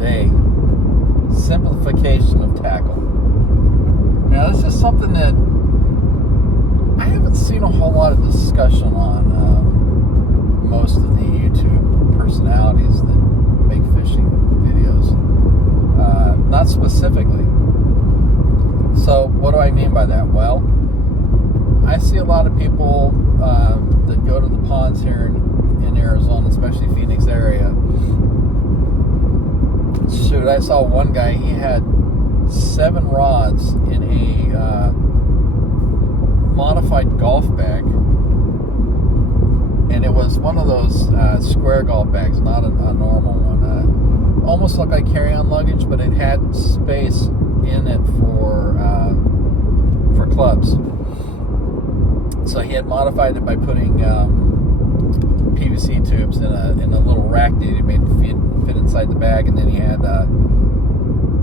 today. Simplification of tackle. Now, this is something that I haven't seen a whole lot of discussion on most of the YouTube personalities that make fishing videos. Not specifically. So, what do I mean by that? Well, I see a lot of people that go to the ponds here in Arizona, especially Phoenix area. Shoot, I saw one guy, he had 7 rods in a modified golf bag. And it was one of those square golf bags, not a normal one. Almost looked like carry-on luggage, but it had space in it for clubs. So he had modified it by putting PVC tubes in a little rack that he made fit inside the bag, and then he had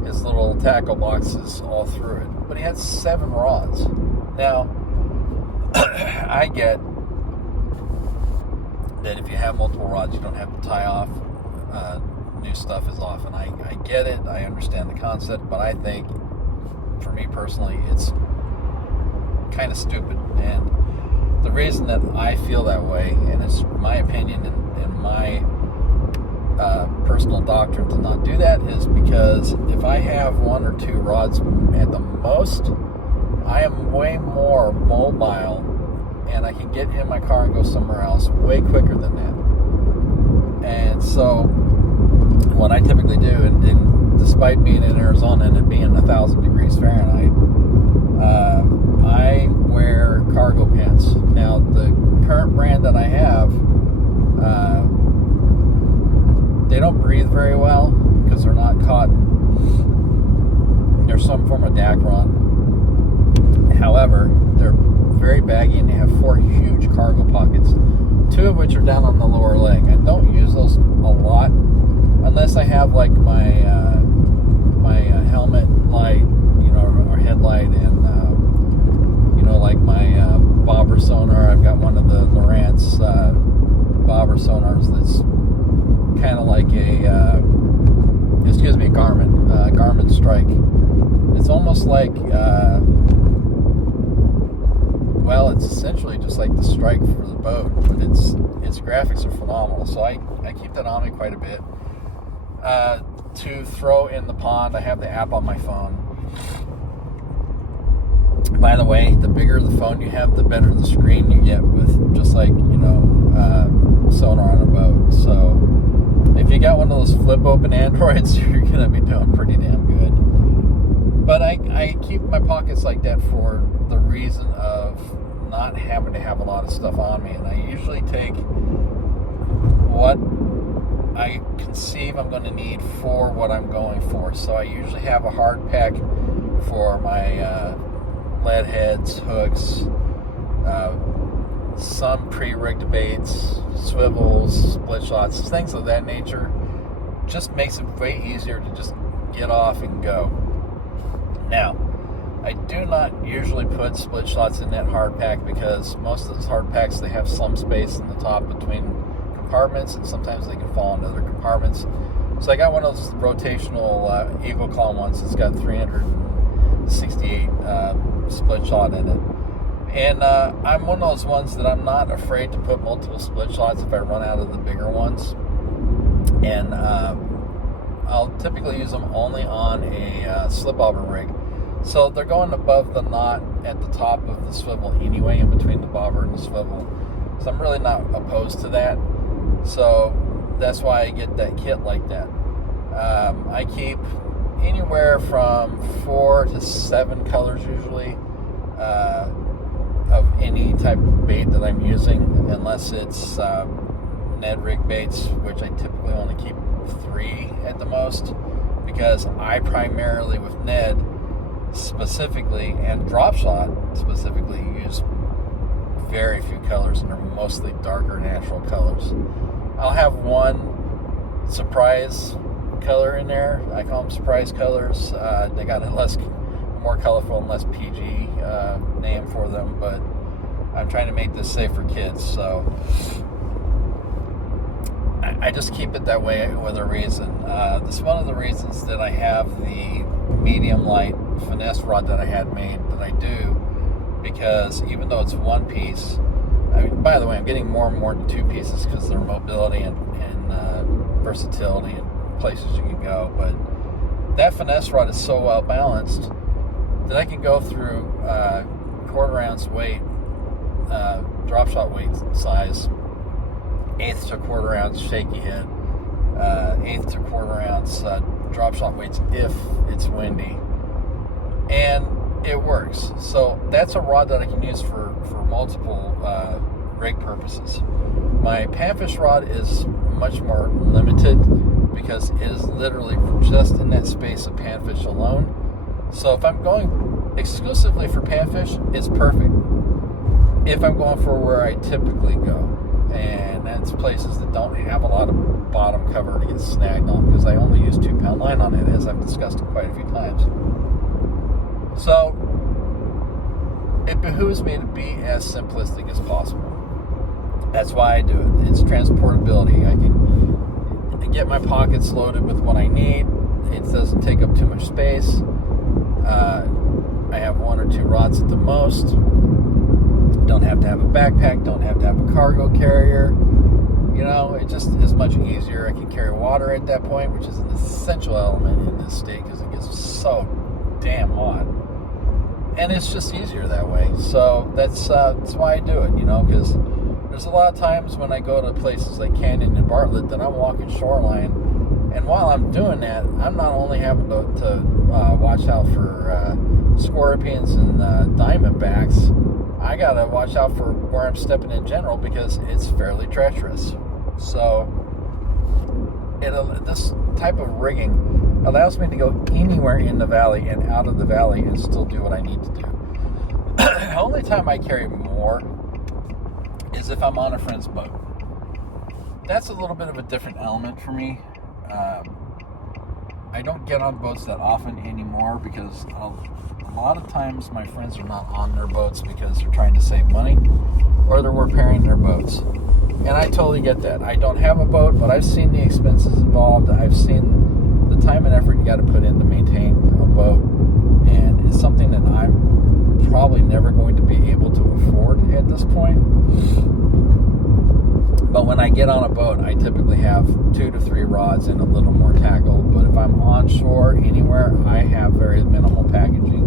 his little tackle boxes all through it. But he had 7 rods. Now, I get that if you have multiple rods, you don't have to tie off. New stuff is off, and I get it. I understand the concept, but I think, for me personally, it's kind of stupid. And the reason that I feel that way, and it's my opinion and my personal doctrine to not do that, is because if I have 1 or 2 rods at the most, I am way more mobile, and I can get in my car and go somewhere else way quicker than that. And so what I typically do, and despite being in Arizona and it being 1,000 degrees Fahrenheit, I wear cargo pants. Now, the current brand that I have, they don't breathe very well because they're not cotton. They're some form of Dacron. However, they're very baggy, and they have 4 huge cargo pockets, 2 of which are down on the lower leg. I don't use those a lot unless I have like my helmet light, or headlight, and like my bobber sonar. I've got one of the Lowrance bobber sonars that's kind of like a Garmin Strike. It's almost like it's essentially just like the Strike for the boat, but its graphics are phenomenal. So I keep that on me quite a bit. To throw in the pond, I have the app on my phone. By the way, the bigger the phone you have, the better the screen you get with, just like, sonar on a boat. So if you got one of those flip open Androids, you're going to be doing pretty damn good. But I keep my pockets like that for the reason of not having to have a lot of stuff on me. And I usually take what I conceive I'm going to need for what I'm going for. So I usually have a hard pack for my lead heads, hooks, some pre-rigged baits, swivels, split shots, things of that nature. Just makes it way easier to just get off and go. Now, I do not usually put split shots in that hard pack because most of those hard packs, they have some space in the top between compartments, and sometimes they can fall into other compartments. So I got one of those rotational Eagle Claw ones that's got 368 split shot in it. And I'm one of those ones that I'm not afraid to put multiple split shots if I run out of the bigger ones. And I'll typically use them only on a slip bobber rig. So they're going above the knot at the top of the swivel anyway, in between the bobber and the swivel. So I'm really not opposed to that. So that's why I get that kit like that. I keep anywhere from 4 to 7 colors usually of any type of bait that I'm using, unless it's Ned rig baits, which I typically only keep 3 at the most, because I primarily with Ned specifically and drop shot specifically use very few colors, and they're mostly darker natural colors. I'll have one surprise color in there. I call them surprise colors. They got a more colorful and less PG name for them, but I'm trying to make this safe for kids. So I just keep it that way with a reason. This is one of the reasons that I have the medium light finesse rod that I had made that I do, because even though it's one piece, by the way, I'm getting more and more into two pieces because of their mobility and versatility and places you can go. But that finesse rod is so well balanced that I can go through quarter ounce weight, drop shot weight size, eighth to quarter ounce shaky head, eighth to quarter ounce drop shot weights if it's windy, and it works. So that's a rod that I can use for multiple rig purposes. My panfish rod is much more limited because it is literally just in that space of panfish alone. So if I'm going exclusively for panfish, it's perfect. If I'm going for where I typically go, and that's places that don't have a lot of bottom cover to get snagged on, because I only use 2-pound line on it, as I've discussed quite a few times. So it behooves me to be as simplistic as possible. That's why I do it. It's transportability. I can get my pockets loaded with what I need. It doesn't take up too much space. I have 1 or 2 rods at the most. Don't have to have a backpack. Don't have to have a cargo carrier. You know, it just is much easier. I can carry water at that point, which is an essential element in this state because it gets so damn hot. And it's just easier that way. So that's why I do it, you know, because there's a lot of times when I go to places like Canyon and Bartlett that I'm walking shoreline, and while I'm doing that, I'm not only having to watch out for scorpions and diamondbacks, I gotta watch out for where I'm stepping in general because it's fairly treacherous. So this type of rigging allows me to go anywhere in the valley and out of the valley and still do what I need to do. The only time I carry more is if I'm on a friend's boat. That's a little bit of a different element for me. I don't get on boats that often anymore because a lot of times my friends are not on their boats because they're trying to save money or they're repairing their boats. And I totally get that. I don't have a boat, but I've seen the expenses involved. I've seen the time and effort you got to put in to maintain a boat. And it's something that I'm probably never going to be able to afford at this point. But when I get on a boat, I typically have 2 to 3 rods and a little more tackle. But if I'm on shore anywhere, I have very minimal packaging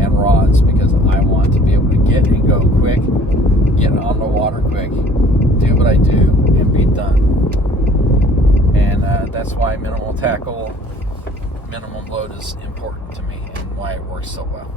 and rods because I want to be able to get and go quick, get on the water quick, do what I do, and be done. And that's why minimal tackle, minimum load is important to me and why it works so well.